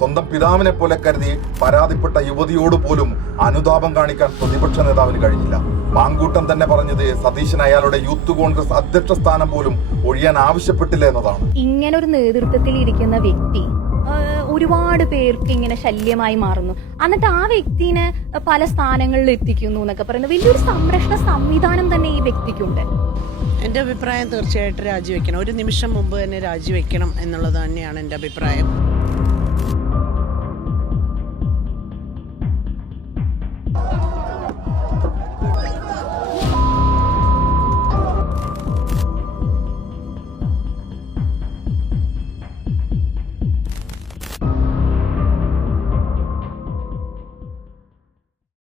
സ്വന്തം പിതാവിനെ പോലെ കരുതി പരാതിപ്പെട്ട യുവതിയോട് പോലും അനുതാപം കാണിക്കാൻ പ്രതിപക്ഷ നേതാവിന് കഴിഞ്ഞില്ല. മാങ്കൂട്ടം തന്നെ പറഞ്ഞത് സതീശൻ അയാളുടെ യൂത്ത് കോൺഗ്രസ് അധ്യക്ഷ സ്ഥാനം പോലും ഒഴിയാൻ ആവശ്യപ്പെട്ടില്ല എന്നതാണ്. ഇങ്ങനെ ഒരു നേതൃത്വത്തിൽ ഇരിക്കുന്ന വ്യക്തി ഒരുപാട് പേർക്ക് ഇങ്ങനെ ശല്യമായി മാറുന്നു, എന്നിട്ട് ആ വ്യക്തിനെ പല സ്ഥാനങ്ങളിൽ എത്തിക്കുന്നു എന്നൊക്കെ പറയുന്നത് വലിയൊരു സംരക്ഷണ സംവിധാനം തന്നെ ഈ വ്യക്തിക്കുണ്ട്. എൻ്റെ അഭിപ്രായം തീർച്ചയായിട്ടും രാജിവെക്കണം. ഒരു നിമിഷം മുമ്പ് തന്നെ രാജിവെക്കണം എന്നുള്ളത് തന്നെയാണ് എൻ്റെ അഭിപ്രായം.